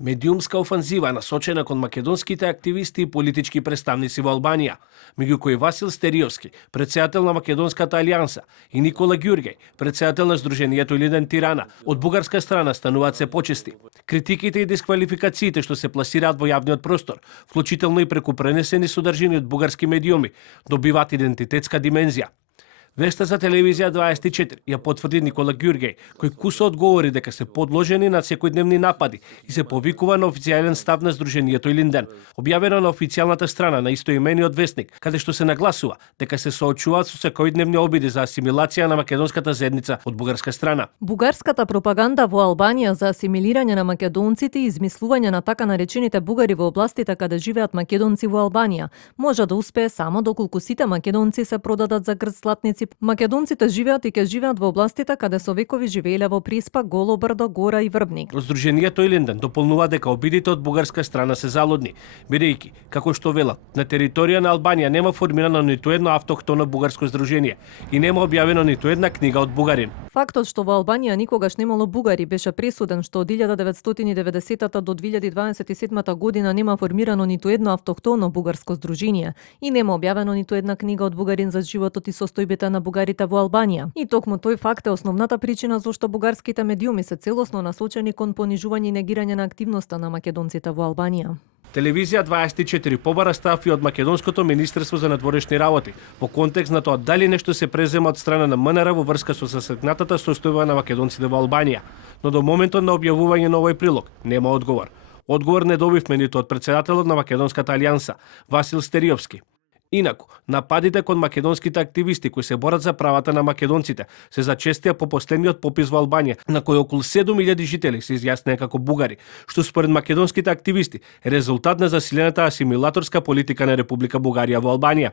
Медиумска офанзива насочена кон македонските активисти и политички представници во Албанија, меѓу кои Васил Стериовски, председател на Македонската алијанса, и Никола Ѓурѓеј, председател на Сдруженијето Илинден Тирана, од бугарска страна стануваат се почести. Критиките и дисквалификациите што се пласираат во јавниот простор, вклучително и преку пренесени содржини од бугарски медиуми, добиваат идентитетска димензија. Веста за телевизија 24 ја потврди Никола Ѓурѓеј, кој кусо одговори дека се подложени на секојдневни напади и се повикува на официјален став на Сдруженијето Илинден, објавено на официјалната страна на истоимениот весник, каде што се нагласува дека се соочуваат со секојдневни обиди за асимилација на македонската заедница од бугарска страна. Бугарската пропаганда во Албанија за асимилирање на македонците и измислување на така наречените бугари во областите каде живеат македонци во Албанија може да успее само доколку сите македонци се продадат за грцлатници. Македонците живеат и ќе живеат во областите каде со векови живееле во Приспа, Голо брдо, Гора и Врбник. Сдруженијето Илинден дополнува дека обидите од бугарска страна се залудни, бидејќи, како што велат, на територија на Албанија нема формирано ниту едно автохтоно бугарско здружение и нема објавено ниту една книга од бугарин. Фактот што во Албанија никогаш немало бугари беше пресуден што од 1990 до 2027 година нема формирано ниту едно автохтоно бугарско здружение и нема објавено ниту една книга од бугарин за животот и состојбите на бугарите во Албанија. И токму тој факт е основната причина зашто бугарските медиуми се целосно насочени кон понижување и негирање на активноста на македонците во Албанија. Телевизија 24 побара став и од Македонското министерство за надворешни работи во контекст на тоа дали нешто се презема од страна на МНР во врска со засегнатата состојба на македонците во Албанија, но до моментот на објавување на овој прилог нема одговор. Одговор не добивме ниту од председателот на Македонската алијанса, Васил Стериовски. Инаку, нападите кон македонските активисти кои се борат за правата на македонците се зачестија по последниот попис во Албанија, на кој околу 7000 жители се изјаснеа како бугари, што според македонските активисти е резултат на засилената асимилаторска политика на Република Бугарија во Албанија.